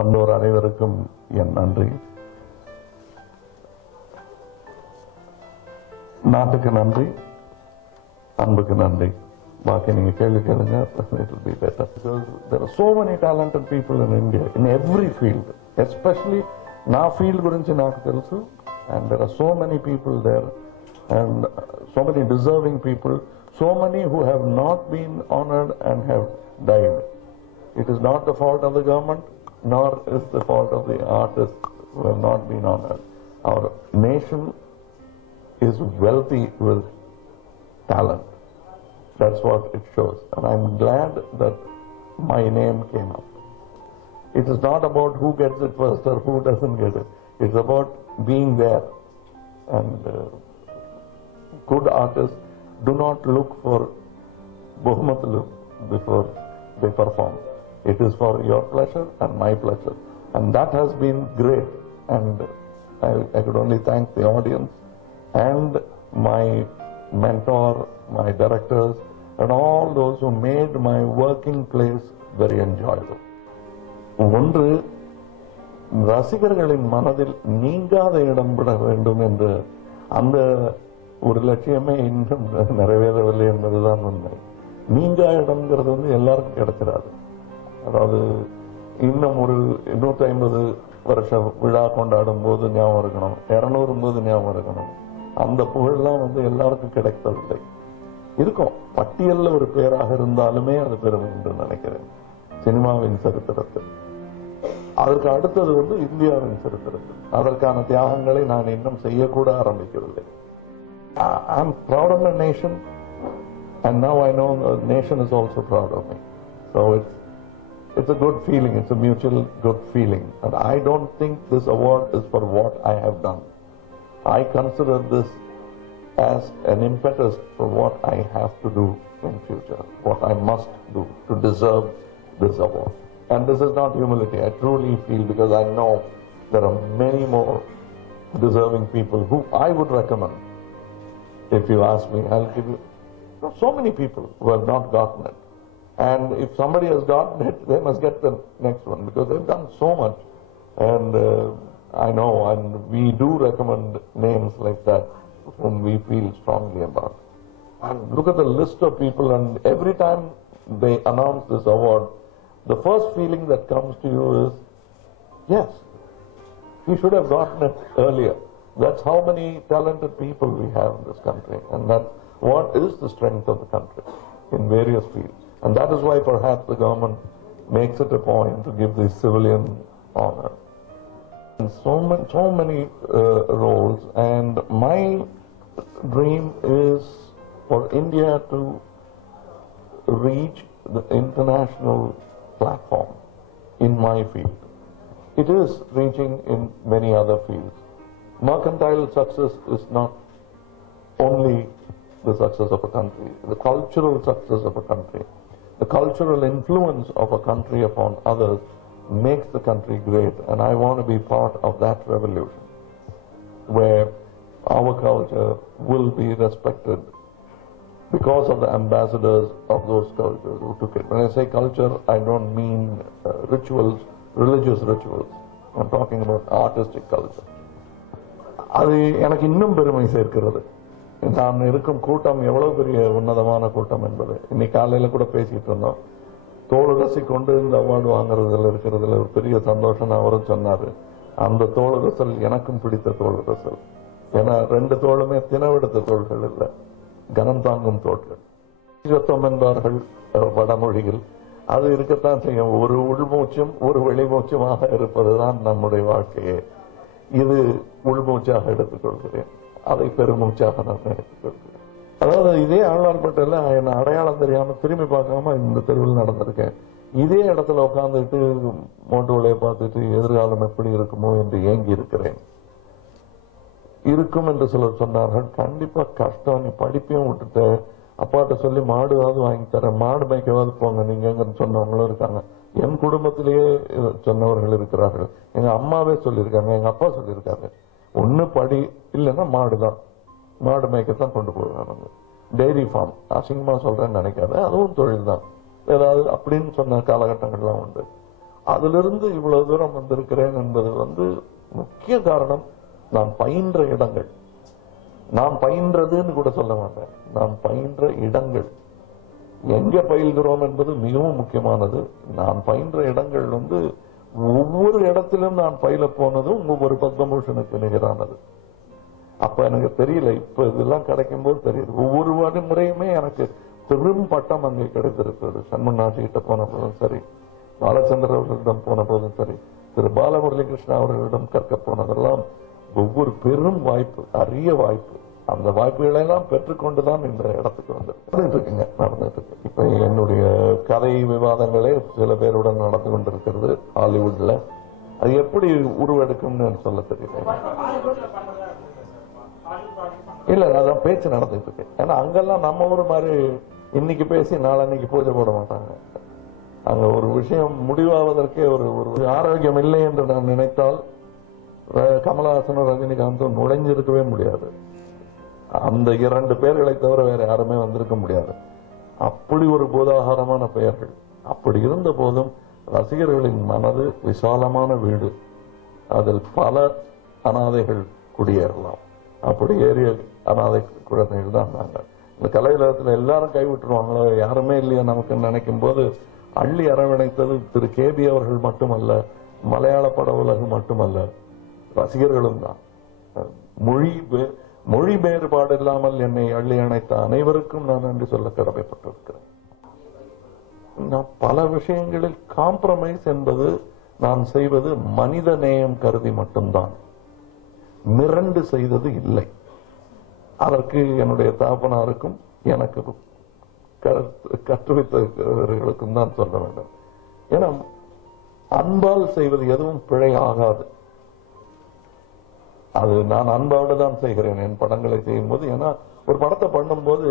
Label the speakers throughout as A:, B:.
A: வந்தோர் அனைவருக்கும் என் நன்றி நாட்டுக்கு நன்றி அன்புக்கு நன்றி பாக்கி நீங்க கேள்வி கேளுங்க it will be better because there are so many talented people in India in every field especially నా ఫీల్డ్ గురించి నాకు తెలుసు and there are so many people there and so many deserving people so many who have not been honored and have died it is not the fault of the government nor is the fault of the artists who have not been honored our nation is wealthy with talent. That's what it shows. And I'm glad that my name came up. It is not about who gets it first or who doesn't get it. It's about being there. And uh, good artists do not look for Bohumatalu before they perform. It is for your pleasure and my pleasure. And that has been great. And I, I could only thank the audience and my mentor, my directors, and all those who made my working place very enjoyable. ஒன்று ரசிகர்களின் மனதில் நீங்காத இடம் விட வேண்டும் என்று அந்த ஒரு லட்சியமே இன்னும் நிறைவேறவில்லை என்பதுதான் உண்மை நீங்கா இடம்ங்கிறது வந்து எல்லாருக்கும் கிடைச்சிடாது அதாவது இன்னும் ஒரு நூற்றி ஐம்பது வருஷ விழா கொண்டாடும் போது ஞாபகம் இருக்கணும். இருநூறு போது ஞாபகம் இருக்கணும். அந்த புகழ்லாம் வந்து எல்லாருக்கும் கிடைத்ததில்லை. இருக்கும். பட்டியலில் ஒரு பேராக இருந்தாலுமே அது பெருமை என்று நினைக்கிறேன். சினிமாவின் சரித்திரத்தில். அதற்கு அடுத்தது வந்து இந்தியாவின் சரித்திரத்தில். அதற்கான தியாகங்களை நான் இன்னும் செய்யக்கூட ஆரம்பிக்கவில்லை. I am proud of the nation and now I know nation is also proud of me so it's it's a good feeling. It's a mutual good feeling. And I don't think this award is for what I have done. I consider this as an impetus for what I have to do in future, what I must do to deserve this award. And this is not humility. I truly feel because I know there are many more deserving people who I would recommend. If you ask me, I'll give you so many people who have not gotten it. And if somebody has gotten it, they must get the next one because they've done so much. And uh, I know, and we do recommend names like that whom we feel strongly about. And look at the list of people, and every time they announce this award, the first feeling that comes to you is, yes, we should have gotten it earlier. That's how many talented people we have in this country, and that's what is the strength of the country in various fields. And that is why perhaps the government makes it a point to give the civilian honor. And so many, so many uh, roles, and my dream is for India to reach the international platform in my field. It is reaching in many other fields. Mercantile success is not only the success of a country, the cultural success of a country, the cultural influence of a country upon others makes the country great, and I want to be part of that revolution where our culture will be respected because of the ambassadors of those cultures who took it. When I say culture, I don't mean uh, rituals, religious rituals. I'm talking about artistic culture. அது எனக்கு இன்னும் பெருமை சேர்க்கிறது நான் இருக்கும் கூட்டம் எவ்வளவு பெரிய உன்னதமான கூட்டம் என்பது. இன்னைக்கு காலையில கூட பேசிட்டு இருந்தோம். தோளுரசி கொண்டு இந்த அவார்டு வாங்குறதுல இருக்கிறதுல ஒரு பெரிய சந்தோஷம் அவரும் சொன்னாரு. அந்த தோளுரசல் எனக்கும் பிடித்த தோளுரசல் ஏன்னா ரெண்டு தோளுமே தினவெடுத்த தோள்கள் இல்லை. கனம் தாங்கும் தோள்கள். யுத்தம் என்பார்கள் வடமொழியில். அது இருக்கத்தான் செய்யும். ஒரு உள்மூச்சும் ஒரு வெளிமூச்சுமாக இருப்பதுதான் நம்முடைய வாழ்க்கையே. இது உள்மூச்சாக எடுத்துக்கொள்கிறேன். அதை பெருமூச்சாக நான் எடுத்துக்கொள்கிறேன். அதாவது இதே ஆழ்வார்பேட்டையில் என்ன அடையாளம் தெரியாம திரும்பி பார்க்காம இந்த தெருவில் நடந்திருக்கேன். இதே இடத்துல உட்காந்துட்டு மோட்டு விலையை பார்த்துட்டு எதிர்காலம் எப்படி இருக்குமோ என்று ஏங்கி இருக்கிறேன். இருக்கும் என்று சிலர் சொன்னார்கள் கண்டிப்பா கஷ்டம் நீ படிப்பையும் விட்டுட்ட அப்பாட்ட சொல்லி மாடுவாவது வாங்கி தரேன். மாடு மேய்க்கவாது போங்க நீங்கன்னு சொன்னவங்களும் இருக்காங்க. என் குடும்பத்திலேயே சொன்னவர்கள் இருக்கிறார்கள். எங்க அம்மாவே சொல்லியிருக்காங்க எங்க அப்பா சொல்லியிருக்காங்க ஒன்று படி இல்லைன்னா மாடு தான் மாடு மேய்க்கத்தான் கொண்டு போவாங்க டெய்ரி ஃபார்ம் அசிங்கமா சொல்றேன்னு நினைக்காத அதுவும் தொழில் தான் ஏதாவது அப்படின்னு சொன்ன காலகட்டங்கள்லாம் உண்டு. அதிலிருந்து இவ்வளவு தூரம் வந்திருக்கிறேன் என்பது வந்து முக்கிய காரணம். நான் பயின்ற இடங்கள். நாம் பயின்றதுன்னு கூட சொல்ல மாட்டேன். நாம் பயின்ற இடங்கள். எங்க பயில்கிறோம் என்பது மிகவும் முக்கியமானது. நான் பயின்ற இடங்கள் வந்து ஒவ்வொரு இடத்திலும் நான் பயில போனதும் ஒவ்வொரு பத்மபூஷனுக்கு நிகரானது அப்ப எனக்கு தெரியல இப்ப இதெல்லாம் கிடைக்கும் போது தெரியுது. ஒவ்வொரு வாடி முறையுமே எனக்கு பெரும் பட்டம் அங்கே கிடைத்திருக்கிறது. சண்முன் நாட்டிகிட்ட போன போதும் சரி பாலச்சந்திர அவர்களிடம் போன போதும் சரி திரு பாலமுரளிகிருஷ்ணா அவர்களிடம் கற்க போனதெல்லாம் ஒவ்வொரு பெரும் வாய்ப்பு அரிய வாய்ப்பு. அந்த வாய்ப்புகளை எல்லாம் பெற்றுக்கொண்டுதான் இந்த இடத்துக்கு வந்து இருக்குங்க நடந்துட்டு இருக்கு. இப்ப என்னுடைய கதை விவாதங்களே சில பேருடன் நடந்து கொண்டிருக்கிறது ஹாலிவுட்ல. அது எப்படி உருவெடுக்கும்னு சொல்ல தெரியல. இல்ல அதான் பேச்சு நடந்துட்டு இருக்கு ஏன்னா அங்கெல்லாம் நம்ம ஊர் மாதிரி இன்னைக்கு பேசி நாளன்னைக்கு பூஜை போட மாட்டாங்க. அங்க ஒரு விஷயம் முடிவாவதற்கே ஒரு ஒரு ஆரோக்கியம் இல்லை என்று நான் நினைத்தால் கமலஹாசனும் ரஜினிகாந்தும் நுழைஞ்சிருக்கவே முடியாது. அந்த இரண்டு பேர்களை தவிர வேற யாருமே வந்திருக்க முடியாது. அப்படி ஒரு போதாகாரமான பெயர்கள். அப்படி இருந்த போதும் ரசிகர்களின் மனது விசாலமான வீடு. அதில் பல அனாதைகள் குடியேறலாம். அப்படி ஏறிய அனாதை குழந்தைகள் தான் நாங்கள். இந்த கலையுலகத்தில் எல்லாரும் கைவிட்டுருவாங்களோ யாருமே இல்லையா நமக்கு நினைக்கும் போது அள்ளி அரவணைத்தது திரு கேபி அவர்கள் மட்டுமல்ல மலையாள பட உலகம் மட்டுமல்ல ரசிகர்களும் தான். மொழி மொழி வேறுபாடு இல்லாமல் என்னை அள்ளி அணைத்த அனைவருக்கும் நான் நன்றி சொல்ல கடமைப்பட்டிருக்கிறேன். நான் பல விஷயங்களில் காம்ப்ரமைஸ் என்பது நான் செய்வது மனித நேயம் கருதி மட்டும்தான். மிரண்டு செய்தது இல்லை. அதற்கு என்னுடைய தாப்பனாருக்கும் எனக்கு கற்றுவித்தவர்களுக்கும் தான் சொல்ல வேண்டும். ஏன்னா அன்பால் செய்வது எதுவும் பிழை ஆகாது அது நான் அன்பாடு தான் செய்கிறேன். என் படங்களை செய்யும் போது ஏன்னா ஒரு படத்தை பண்ணும்போது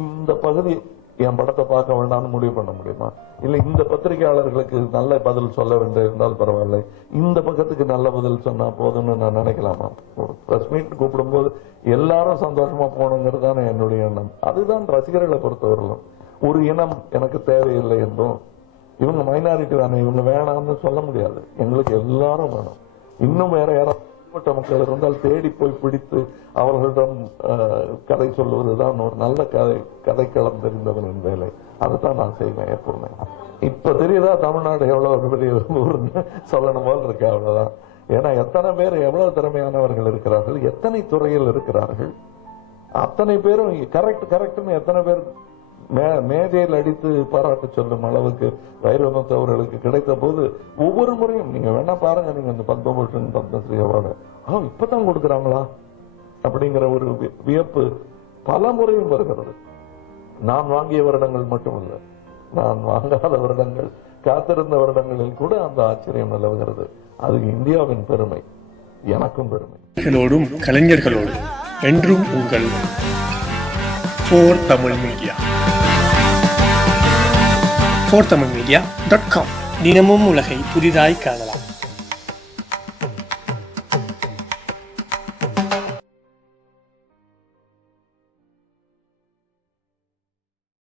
A: இந்த பகுதி என் படத்தை பார்க்க வேண்டாம்னு முடிவு பண்ண முடியுமா? இல்ல இந்த பத்திரிகையாளர்களுக்கு நல்ல பதில் சொல்ல வேண்டிய இருந்தால் பரவாயில்ல. இந்த பக்கத்துக்கு நல்ல பதில் சொன்னா போதும்னு நான் நினைக்கலாமா? ஒரு பிரஸ் மீட் கூப்பிடும்போது எல்லாரும் சந்தோஷமா போகணுங்கிறது தானே என்னுடைய எண்ணம். அதுதான் ரசிகர்களை பொறுத்தவரையிலும். ஒரு இனம் எனக்கு தேவையில்லை என்றும் இவங்க மைனாரிட்டி தானே இவங்க வேணாம்னு சொல்ல முடியாது. எங்களுக்கு எல்லாரும் வேணும். இன்னும் வேற யாரும் தனிப்பட்ட மக்கள் இருந்தால் தேடி போய் பிடித்து அவர்களிடம் கதை சொல்லுவதுதான் ஒரு நல்ல கதை கதைக்களம் தெரிந்தவன் என் வேலை. அதைத்தான் நான் செய்வேன் எப்பவுமே இப்ப தெரியுதா தமிழ்நாடு எவ்வளவு பெரிய ஊர்னு? சொல்லணும் போல் இருக்கு அவ்வளவுதான். ஏன்னா எத்தனை பேர் எவ்வளவு திறமையானவர்கள் இருக்கிறார்கள்? எத்தனை துறையில் இருக்கிறார்கள்? அத்தனை பேரும் கரெக்ட் கரெக்ட்னு எத்தனை பேர் மேஜையில் அடித்து பாராட்ட சொல்லும் அளவுக்கு வைரவத் அவர்களுக்கு கிடைத்த போது ஒவ்வொரு முறையும் நீங்க வேணா பாருங்க நீங்க இந்த பத்மபூஷன் பத்மஸ்ரீ அவார்டு. ஆ இப்பதான் கொடுக்குறாங்களா? அப்படிங்கிற ஒரு வியப்பு பல முறையும் வருகிறது. நான் வாங்கிய வருடங்கள் மட்டுமல்ல. நான் வாங்காத வருடங்கள் காத்திருந்த வருடங்களில் கூட அந்த ஆச்சரியம் நிலவுகிறது. அது இந்தியாவின் பெருமை. எனக்கும் பெருமை.
B: கலைஞர்களோடும் என்றும் உங்கள் four Tamil media four Tamil media dot com தினமும் உலகை புதிதாய் காணலாம்.